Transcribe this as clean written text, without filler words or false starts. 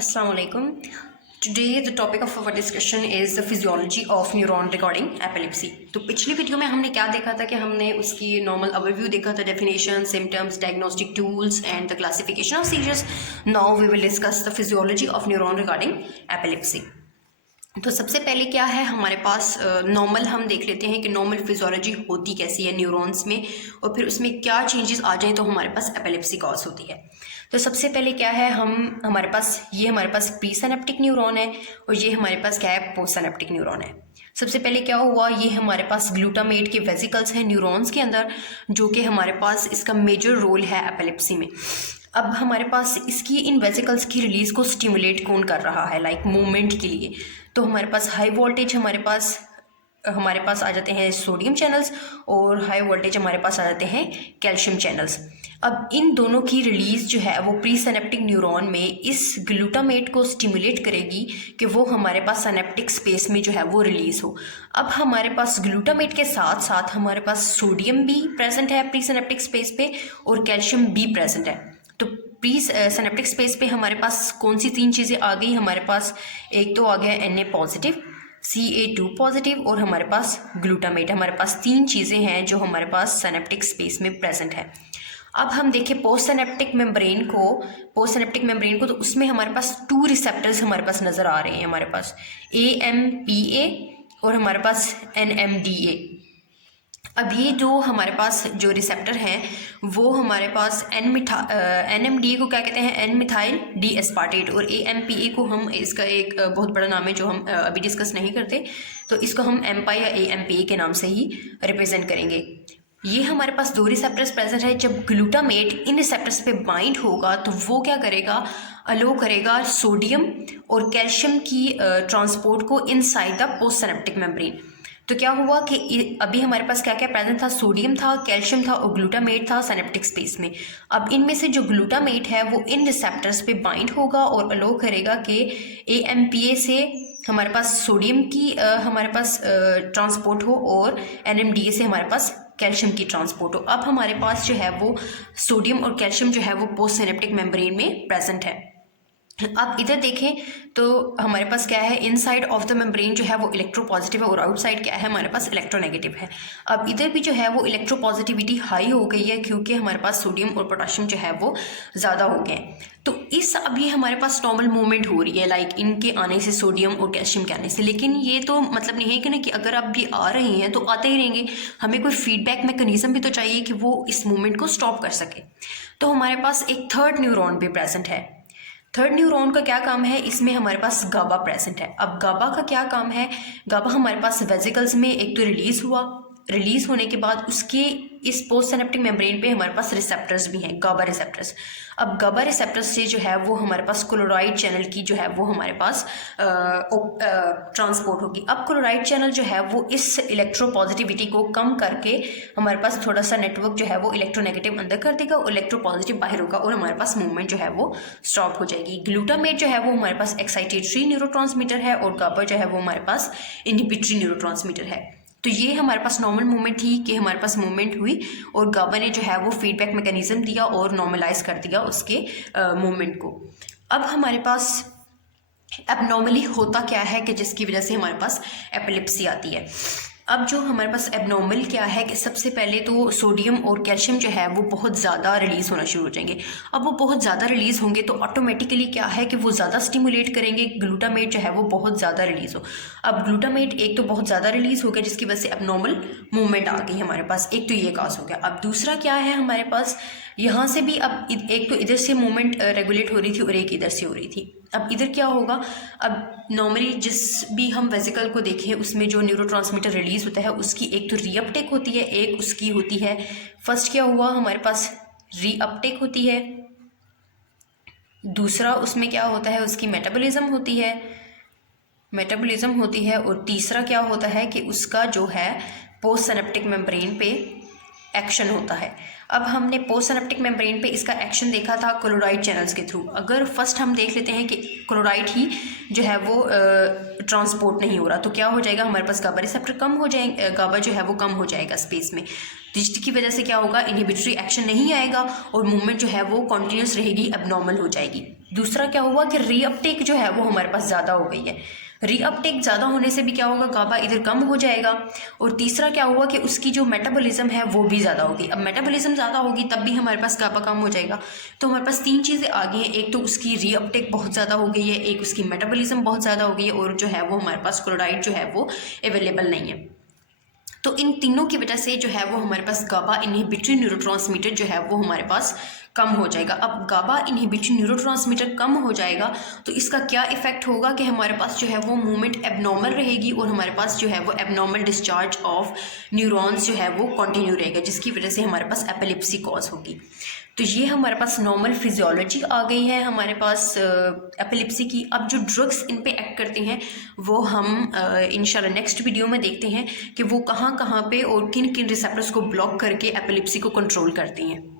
Assalamu alaikum. Today the topic of our discussion is the physiology of neuron regarding epilepsy. तो पिछली video में हमने क्या देखा था कि हमने उसकी नॉर्मल ओवरव्यू देखा था, definition, symptoms, diagnostic tools and the classification of seizures. Now we will discuss the physiology of neuron regarding epilepsy. तो सबसे पहले क्या है हमारे पास नॉर्मल हम देख लेते हैं कि नॉर्मल फिजियोलॉजी होती कैसी है न्यूरॉन्स में, और फिर उसमें क्या चेंजेस आ जाएं तो हमारे पास एपिलेप्सी कॉज होती है. तो सबसे पहले क्या है हमारे पास प्री सिनेप्टिक न्यूरॉन है और ये हमारे पास क्या है पोस्ट सिनेप्टिक न्यूरॉन है. सबसे पहले क्या हुआ, ये हमारे पास ग्लूटामेट के वेसिकल्स हैं न्यूरॉन्स के अंदर, जो कि हमारे पास इसका मेजर रोल है एपिलेप्सी में. अब हमारे पास इसकी इन वेसिकल्स की रिलीज को स्टिमुलेट कौन कर रहा है, लाइक मूवमेंट के लिए. तो हमारे पास हाई वोल्टेज हमारे पास आ जाते हैं सोडियम चैनल्स, और हाई वोल्टेज हमारे पास आ जाते हैं कैल्शियम चैनल्स. अब इन दोनों की रिलीज जो है वो प्री सिनेप्टिक न्यूरॉन में इस ग्लूटामेट को स्टिमुलेट करेगी कि वो हमारे पास सिनेप्टिक स्पेस में जो है वो रिलीज हो. अब हमारे पास ग्लूटामेट के साथ साथ हमारे पास सोडियम भी प्रेजेंट है प्री सिनेप्टिक स्पेस पे, और कैल्शियम भी प्रेजेंट है. तो प्री सिनेप्टिक स्पेस पे हमारे पास कौन सी तीन चीज़ें आ गई हमारे पास, एक तो आ गया Na पॉजिटिव, Ca2 पॉजिटिव, और हमारे पास ग्लूटामेट. हमारे पास तीन चीज़ें हैं जो हमारे पास सिनेप्टिक स्पेस में प्रेजेंट है. अब हम देखें पोस्ट सिनेप्टिक मेम्ब्रेन को, तो उसमें हमारे पास 2 रिसेप्टर्स हमारे पास नज़र आ रहे हैं. हमारे पास AMPA और हमारे पास NMDA. अब ये जो हमारे पास जो रिसेप्टर हैं वो हमारे पास NMDA को क्या कहते हैं, एन मिथाइल डी एस्पार्टेट, और AMPA को हम, इसका एक बहुत बड़ा नाम है जो हम अभी डिस्कस नहीं करते, तो इसको हम एम्पा या AMPA के नाम से ही रिप्रेजेंट करेंगे. ये हमारे पास 2 रिसेप्टर्स प्रेजेंट है. जब ग्लूटामेट इन रिसेप्टर्स पे बाइंड होगा तो वो क्या करेगा, अलो करेगा सोडियम और कैल्शियम की ट्रांसपोर्ट को inside the post synaptic membrane. तो क्या हुआ कि अभी हमारे पास क्या क्या प्रेजेंट था, सोडियम था, कैल्शियम था और ग्लूटामेट था सिनेप्टिक स्पेस में. अब इनमें से जो ग्लूटामेट है वो इन रिसेप्टर्स पे बाइंड होगा और अलो करेगा कि AMPA से हमारे पास सोडियम की हमारे पास ट्रांसपोर्ट हो और NMDA से हमारे पास कैल्शियम की ट्रांसपोर्ट हो. अब हमारे पास जो है वो सोडियम और कैल्शियम जो है वो पोस्ट सिनेप्टिक मेम्ब्रेन में प्रेजेंट है. अब इधर देखें तो हमारे पास क्या है, इनसाइड ऑफ द मेम्ब्रेन जो है वो इलेक्ट्रो पॉजिटिव है और आउटसाइड क्या है हमारे पास इलेक्ट्रोनेगेटिव है. अब इधर भी जो है वो इलेक्ट्रो पॉजिटिविटी हाई हो गई है क्योंकि हमारे पास सोडियम और पोटाशियम जो है वो ज़्यादा हो गए. तो इस अभी हमारे पास नॉर्मल मूवमेंट हो रही है, लाइक इनके आने से, सोडियम और कैल्शियम के आने से. लेकिन ये तो मतलब नहीं है कि ना कि अगर अब ये आ रहे हैं तो आते ही रहेंगे, हमें कोई फीडबैक मैकेनिज्म भी तो चाहिए कि वो इस मूवमेंट को स्टॉप कर सके. तो हमारे पास एक थर्ड न्यूरॉन भी प्रेजेंट है. थर्ड न्यूरॉन का क्या काम है, इसमें हमारे पास गाबा प्रेजेंट है. अब गाबा का क्या काम है, गाबा हमारे पास वेसिकल्स में एक तो रिलीज होने के बाद उसके इस पोस्ट सिनेप्टिक मेम्ब्रेन पे हमारे पास रिसेप्टर्स भी हैं, गाबा रिसेप्टर्स. अब गाबा रिसेप्टर्स से जो है वो हमारे पास क्लोराइड चैनल की जो है वो हमारे पास ट्रांसपोर्ट होगी. अब क्लोराइड चैनल जो है वो इस इलेक्ट्रो पॉजिटिविटी को कम करके हमारे पास थोड़ा सा नेटवर्क जो है वो इलेक्ट्रोनेगेटिव अंदर कर देगा और इलेक्ट्रो पॉजिटिव बाहर होगा और हमारे पास मूवमेंट जो है वो स्टॉप हो जाएगी. ग्लूटामेट जो है वो हमारे पास एक्साइटेटरी न्यूरोट्रांसमीटर है और गाबा जो है वो हमारे पास इनहिबिटरी न्यूरोट्रांसमीटर है. तो ये हमारे पास नॉर्मल मूवमेंट थी कि हमारे पास मूवमेंट हुई और गाबा ने जो है वो फीडबैक मैकेनिज्म दिया और नॉर्मलाइज कर दिया उसके मूवमेंट को. अब हमारे पास एबनॉर्मली होता क्या है कि जिसकी वजह से हमारे पास एपिलेप्सी आती है. अब जो हमारे पास एबनॉर्मल क्या है कि सबसे पहले तो सोडियम और कैल्शियम जो है वो बहुत ज़्यादा रिलीज़ होना शुरू हो जाएंगे. अब वो बहुत ज़्यादा रिलीज़ होंगे तो ऑटोमेटिकली क्या है कि वो ज़्यादा स्टिमुलेट करेंगे ग्लूटामेट जो है वो बहुत ज़्यादा रिलीज़ हो. अब ग्लूटामेट एक तो बहुत ज़्यादा रिलीज़ हो गया जिसकी वजह से एबनॉर्मल मूवमेंट आ गई हमारे पास, एक तो ये काज हो गया. अब दूसरा क्या है हमारे पास, यहाँ से भी अब एक तो इधर से मूवमेंट रेगुलेट हो रही थी और एक इधर से हो रही थी. अब इधर क्या होगा, अब नॉर्मली जिस भी हम वेसिकल को देखें उसमें जो न्यूरोट्रांसमीटर रिलीज होता है उसकी एक तो रीअपटेक होती है, एक उसकी होती है, फर्स्ट क्या हुआ हमारे पास रीअपटेक होती है, दूसरा उसमें क्या होता है उसकी मेटाबॉलिज्म होती है, और तीसरा क्या होता है कि उसका जो है पोस्ट सिनेप्टिक मेम्ब्रेन पे एक्शन होता है. अब हमने पोस्ट सिनेप्टिक मेम्ब्रेन पे इसका एक्शन देखा था क्लोराइड चैनल्स के थ्रू. अगर फर्स्ट हम देख लेते हैं कि क्लोराइड ही जो है वो ट्रांसपोर्ट नहीं हो रहा तो क्या हो जाएगा, हमारे पास गाबा रिसेप्टर कम हो जाएंगे, गाबा जो है वो कम हो जाएगा स्पेस में, जिसकी वजह से क्या होगा, इनहिबिटरी एक्शन नहीं आएगा और मूवमेंट जो है वो कॉन्टिन्यूस रहेगी, एबनॉर्मल हो जाएगी. दूसरा क्या हुआ कि रीअपटेक जो है वो हमारे पास ज़्यादा हो गई है। रीअपटेक ज़्यादा होने से भी क्या होगा, गाबा इधर कम हो जाएगा। और तीसरा क्या हुआ कि उसकी जो मेटाबॉलिज्म है वो भी ज़्यादा होगी। अब मेटाबॉलिज्म ज़्यादा होगी तब भी हमारे पास गाबा कम हो जाएगा। तो हमारे पास तीन चीज़ें आ गई हैं, एक तो उसकी रीअपटेक बहुत ज़्यादा हो गई है, एक उसकी मेटाबॉलिज्म बहुत ज़्यादा हो गई है, और जो है वो हमारे पास क्लोराइड जो है वो अवेलेबल नहीं है। तो इन तीनों की वजह से जो है वो हमारे पास गाबा इनहिबिटरी न्यूरोट्रांसमीटर जो है वो हमारे पास कम हो जाएगा। अब गाबा इनहिबिटरी न्यूरोट्रांसमीटर कम हो जाएगा तो इसका क्या इफेक्ट होगा कि हमारे पास जो है वो मूवमेंट एबनॉर्मल रहेगी और हमारे पास जो है वो एबनॉर्मल डिस्चार्ज ऑफ न्यूरॉन्स जो है वो कंटिन्यू रहेगा, जिसकी वजह से हमारे पास एपिलेप्सी कॉज होगी। तो ये हमारे पास नॉर्मल फिजियोलॉजी आ गई है हमारे पास एपिलेप्सी की। अब जो ड्रग्स इन पे एक्ट करते हैं वो हम इंशाल्लाह नेक्स्ट वीडियो में देखते हैं कि वो कहाँ कहाँ पे और किन किन रिसेप्टर्स को ब्लॉक करके एपिलेप्सी को कंट्रोल करती हैं।